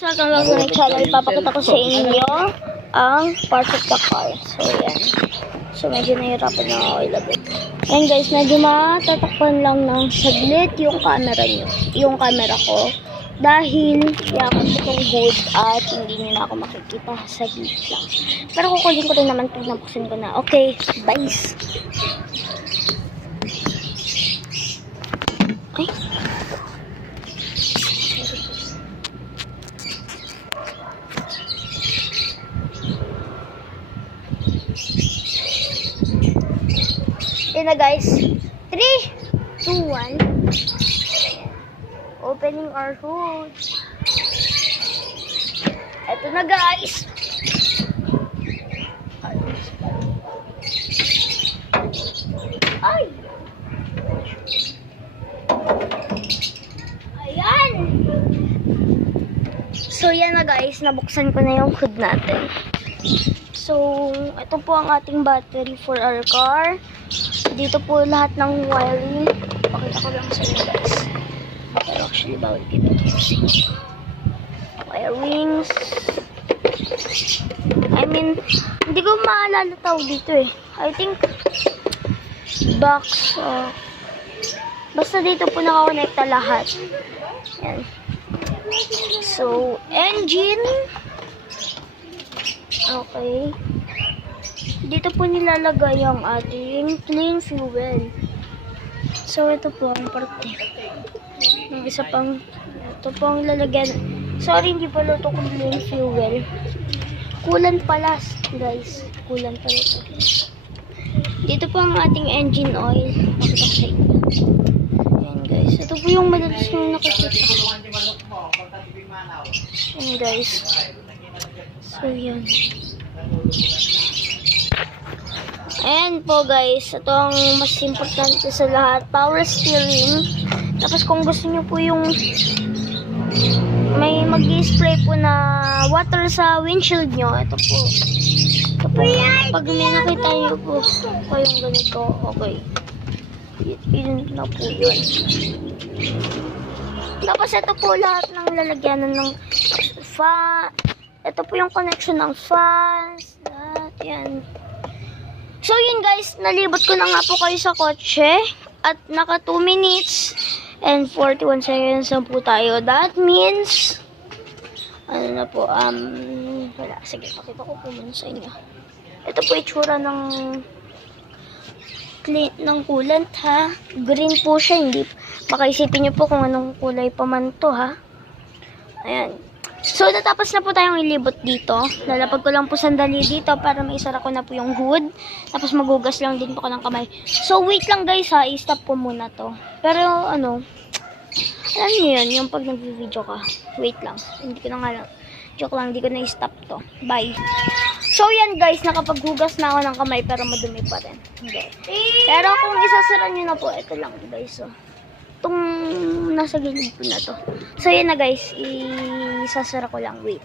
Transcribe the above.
Welcome back to my channel. Ipapakita ko sa inyo ang parts of the car. So, yan. So, medyo nahirapan na ako ilagay. Ayan guys, medyo matatakpan lang ng saglit yung camera nyo. Yung camera ko. Dahil, yakap ko itong hood at hindi nyo na ako makikita sa gate lang. Pero kukunin ko rin naman pag nabuksan ko na. Okay, bye! Ay. Yan na guys. 3, 2, 1. Opening our hood. Eto na guys. Ay! Ayan! So yan na guys. Nabuksan ko na yung hood natin. So, ito po ang ating battery for our car. Dito po lahat ng wiring. Pakita ko lang sa inyo guys. Pero actually, bawal dito sa inyo. Wirings. I mean, hindi ko maalala tawag dito eh. I think, box. Basta dito po nakakonekta lahat. Yan. So, engine. Okay. Dito po nilalagay ang ating clean fuel. So, ito po ang parte. Yung isa pang, ito po ang lalagyan. Sorry, hindi pala ito kung clean fuel. Coolant pala, guys. Coolant pala ito. Dito po ang ating engine oil. Pakita ko sa inyo. Ayan, guys. Ito po yung madalas nyo nakikita. Ayan, guys. So, yan. Ayan po guys, ito ang mas importante sa lahat, power steering. Tapos kung gusto nyo po yung may mag-spray po na water sa windshield nyo, ito po. Ito po, pag may nakita nyo po kayong ganito, okay. Yun na po yun. Tapos ito po lahat ng lalagyanan ng fan. Ito po yung connection ng fans. Lahat yan. So yun guys, nalibot ko na nga po kayo sa kotse. At naka 2 minutes and 41 seconds na po tayo. That means, ano na po, wala. Sige, pakita ko po muna sa inyo. Ito po itsura ng clean, ng coolant ha. Green po siya, hindi. Baka isipin nyo po kung anong kulay pa man to ha. Ayan. So, natapos na po tayong ilibot dito. Lalapag ko lang po sandali dito para maisara ko na po yung hood. Tapos magugas lang din po ko ng kamay. So, wait lang guys ha. I-stop ko muna to. Pero, alam niyo yun, yung pag nag-video ka. Wait lang. Hindi ko na nga lang. Joke lang, hindi ko na i-stop to. Bye. So, yan guys. Nakapaghugas na ako ng kamay pero madumi pa rin. Hindi. Pero kung isasara nyo na po, ito lang guys. So, itong nasa gilid po na to. So, yan na guys. Isasara ko lang. Wait.